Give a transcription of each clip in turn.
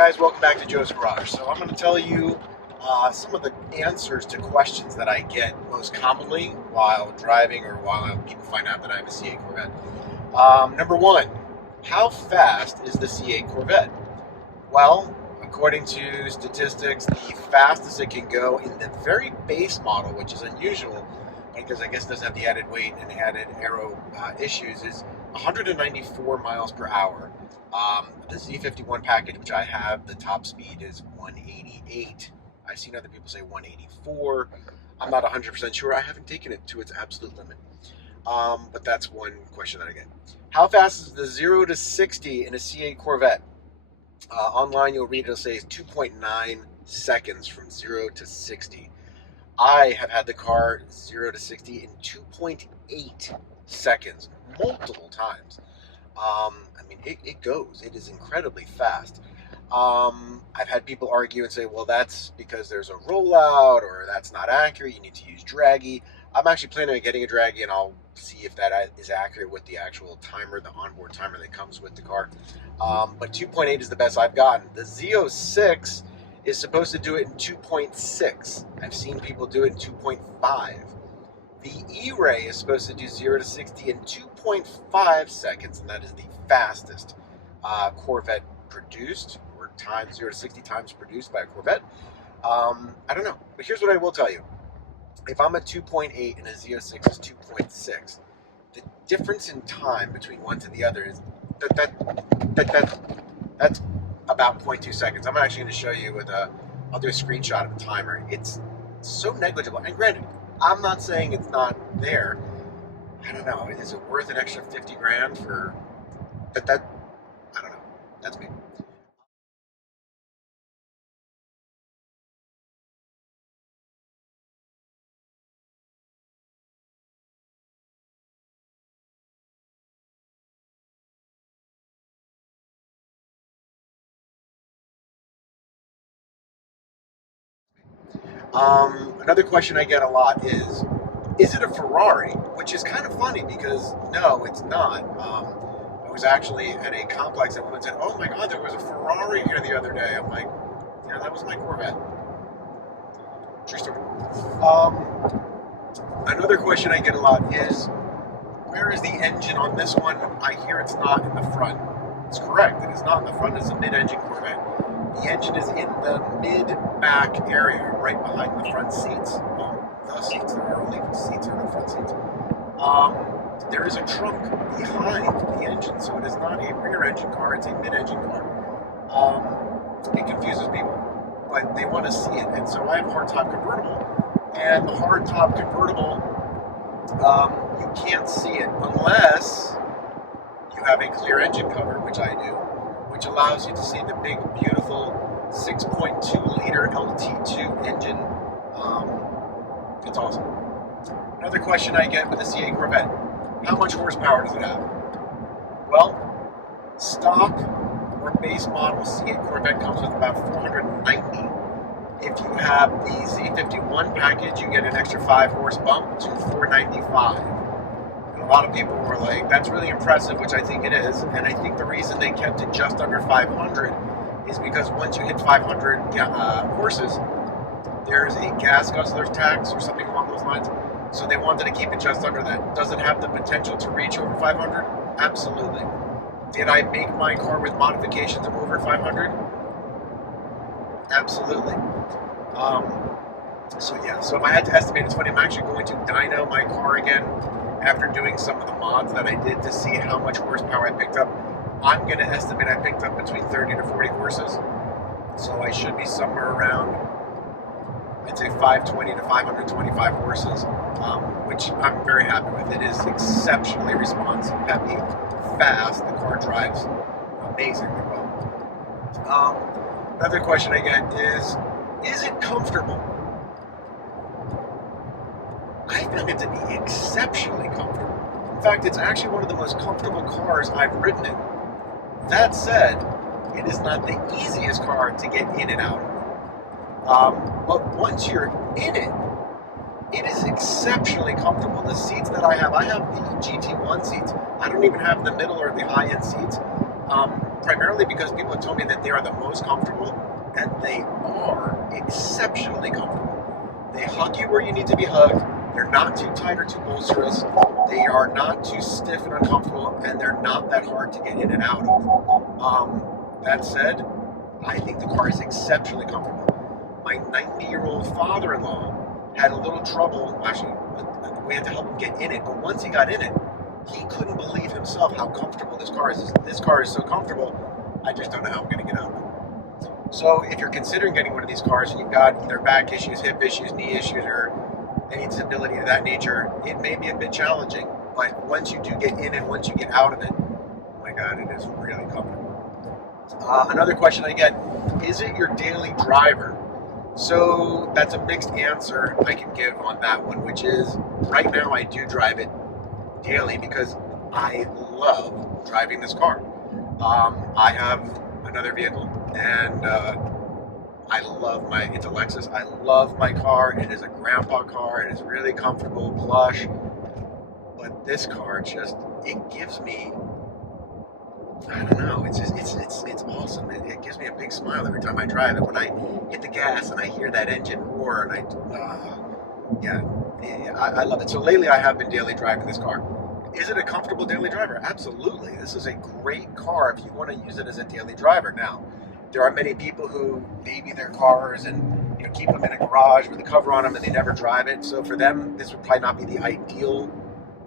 guys, welcome back to Joe's Garage. So I'm going to tell you some of the answers to questions that I get most commonly while driving or while people find out that I have a C8 Corvette. Number one, how fast is the C8 Corvette? Well, according to statistics, the fastest it can go in the very base model, which is unusual because I guess it doesn't have the added weight and added aero issues, is 194 miles per hour. The Z51 package, which I have, the top speed is 188. I've seen other people say 184. I'm not 100% sure. I haven't taken it to its absolute limit. But that's one question that I get. How fast is the 0 to 60 in a C8 Corvette? Online, you'll read it'll say 2.9 seconds from 0 to 60. I have had the car 0 to 60 in 2.8 seconds, multiple times. I mean, it goes. It is incredibly fast. I've had people argue and say, well, that's because there's a rollout or that's not accurate. You need to use draggy. I'm actually planning on getting a draggy, and I'll see if that is accurate with the actual timer, the onboard timer that comes with the car. But 2.8 is the best I've gotten. The Z06 is supposed to do it in 2.6. I've seen people do it in 2.5. The E-Ray is supposed to do 0 to 60 in 2.5 seconds, and that is the fastest Corvette produced, or 0 to 60 times produced by a Corvette. I don't know, but here's what I will tell you. If I'm at 2.8 and a Z06 is 2.6, the difference in time between one to the other is that's about 0.2 seconds. I'm actually going to show you I'll do a screenshot of the timer. It's so negligible, and granted, I'm not saying it's not there. I don't know. Is it worth an extra 50 grand for that? I don't know. That's me. Another question I get a lot is it a Ferrari? Which is kind of funny because no, it's not. I was actually at a complex and someone said, oh my God, there was a Ferrari here the other day. I'm like, yeah, that was my Corvette. True story. Another question I get a lot is, where is the engine on this one? I hear it's not in the front. It's correct. It is not in the front. It's a mid-engine Corvette. The engine is in the mid-back area, right behind the front seats. Well, the seats, there are only seats are the front seats. There is a trunk behind the engine, so it is not a rear-engine car, it's a mid-engine car. It confuses people, but they want to see it, and so I have a hardtop convertible, and the hardtop convertible, you can't see it unless you have a clear engine cover, which I do, which allows you to see the big, beautiful 6.2 liter LT2 engine. It's awesome. Another question I get with the C8 Corvette, how much horsepower does it have? Well, stock or base model C8 Corvette comes with about 490. If you have the Z51 package, you get an extra 5 horse bump to 495. And a lot of people were like, that's really impressive, which I think it is. And I think the reason they kept it just under 500 is because once you hit 500 horses, there's a gas guzzler tax or something along those lines. So they wanted to keep it just under that. Does it have the potential to reach over 500? Absolutely. Did I make my car with modifications of over 500? Absolutely. So if I had to estimate, it's funny, I'm actually going to dyno my car again after doing some of the mods that I did to see how much horsepower I picked up. I'm going to estimate I picked up between 30 to 40 horses. So I should be somewhere around, I'd say 520 to 525 horses, which I'm very happy with. It is exceptionally responsive, peppy, fast. The car drives amazingly well. Another question I get is it comfortable? I found it to be exceptionally comfortable. In fact, it's actually one of the most comfortable cars I've ridden in. That said, it is not the easiest car to get in and out of. But once you're in it, it is exceptionally comfortable. The seats that I have the GT1 seats. I don't even have the middle or the high-end seats. primarily because people have told me that they are the most comfortable, and they are exceptionally comfortable. They hug you where you need to be hugged. They're not too tight or too bolsterous. They are not too stiff and uncomfortable, and they're not that hard to get in and out of. That said, I think the car is exceptionally comfortable. My 90-year-old father-in-law had a little trouble. Actually, we had to help him get in it, but once he got in it, he couldn't believe himself how comfortable this car is. This car is so comfortable, I just don't know how I'm going to get out of it. So if you're considering getting one of these cars and you've got either back issues, hip issues, knee issues, or any disability of that nature, it may be a bit challenging. But once you do get in it, once you get out of it, oh my God, it is really comfortable. Another question I get, is it your daily driver? So that's a mixed answer I can give on that one, which is right now I do drive it daily because I love driving this car. I have another vehicle, and I love it's a Lexus. I love my car. It is a grandpa car. It is really comfortable, plush. But this car it gives me, I don't know, it's awesome. It gives me a big smile every time I drive it. When I hit the gas and I hear that engine roar, and I love it. So lately I have been daily driving this car. Is it a comfortable daily driver? Absolutely. This is a great car if you want to use it as a daily driver. Now, there are many people who leave their cars and keep them in a garage with a cover on them and they never drive it. So for them, this would probably not be the ideal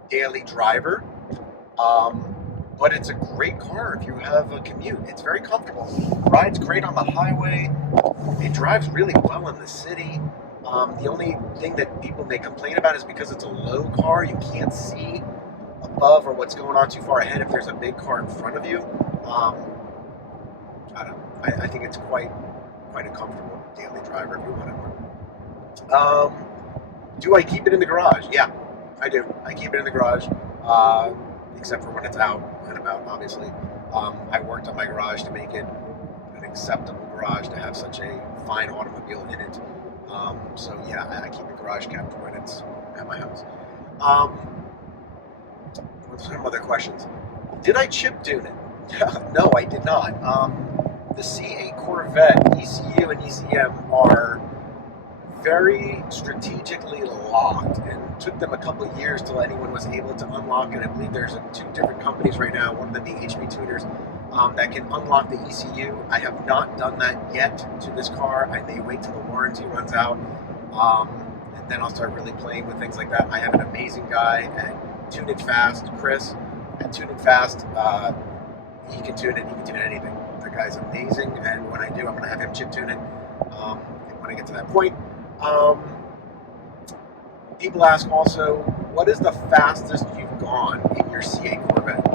daily driver. But it's a great car if you have a commute. It's very comfortable. Rides great on the highway. It drives really well in the city. The only thing that people may complain about is because it's a low car, you can't see above or what's going on too far ahead if there's a big car in front of you. I don't know. I think it's quite a comfortable daily driver if you want it. Do I keep it in the garage? Yeah, I do. I keep it in the garage, except for when it's out and about, obviously. I worked on my garage to make it an acceptable garage to have such a fine automobile in it. So yeah, I keep the garage kept when it's at my house. What's some other questions? Did I chip tune it? No, I did not. The C8 Corvette ECU and ECM are very strategically locked, and took them a couple of years till anyone was able to unlock it. I believe there's two different companies right now, one of them being HP Tuners, that can unlock the ECU. I have not done that yet to this car. I may wait till the warranty runs out, and then I'll start really playing with things like that. I have an amazing guy at Tune It Fast, Chris, at Tune It Fast. He can tune it. He can tune anything. The guy's amazing, and when I do, I'm going to have him chip tune it when I get to that point. People ask also, what is the fastest you've gone in your C8 Corvette?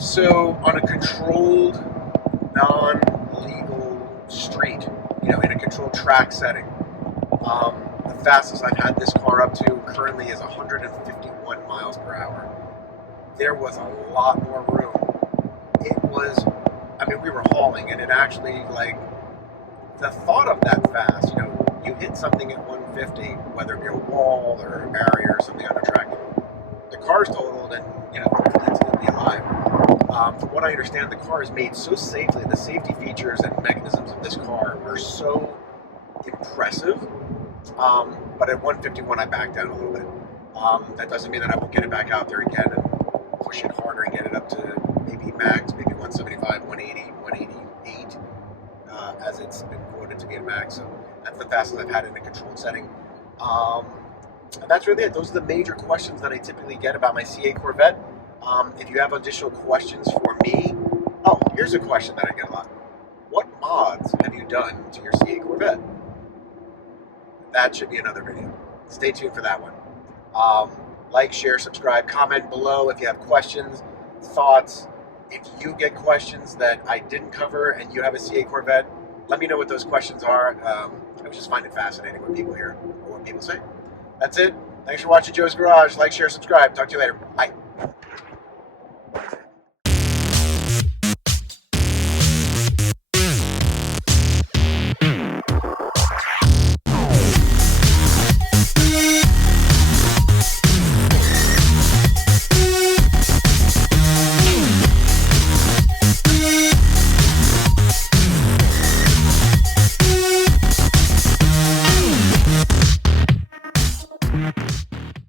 So on a controlled, non-legal street, in a controlled track setting, the fastest I've had this car up to currently is 151 miles per hour. There was a lot more room. We were hauling, and it actually, the thought of that fast, you hit something at 150, whether it be a wall or a barrier or something on a track, the car's totaled and, it's instantly alive. From what I understand, the car is made so safely, the safety features and mechanisms of this car are so impressive, but at 151 I backed down a little bit. That doesn't mean that I won't get it back out there again and push it harder and get it up to maybe max, maybe 175, 180, 188, as it's been quoted to be a max. So that's the fastest I've had in a controlled setting. And that's really it. Those are the major questions that I typically get about my C8 Corvette. If you have additional questions for me, here's a question that I get a lot. What mods have you done to your C8 Corvette? That should be another video. Stay tuned for that one. Like, share, subscribe, comment below if you have questions, thoughts. If you get questions that I didn't cover and you have a C8 Corvette, let me know what those questions are. I just find it fascinating what people hear or what people say. That's it. Thanks for watching Joe's Garage. Like, share, subscribe. Talk to you later. Bye.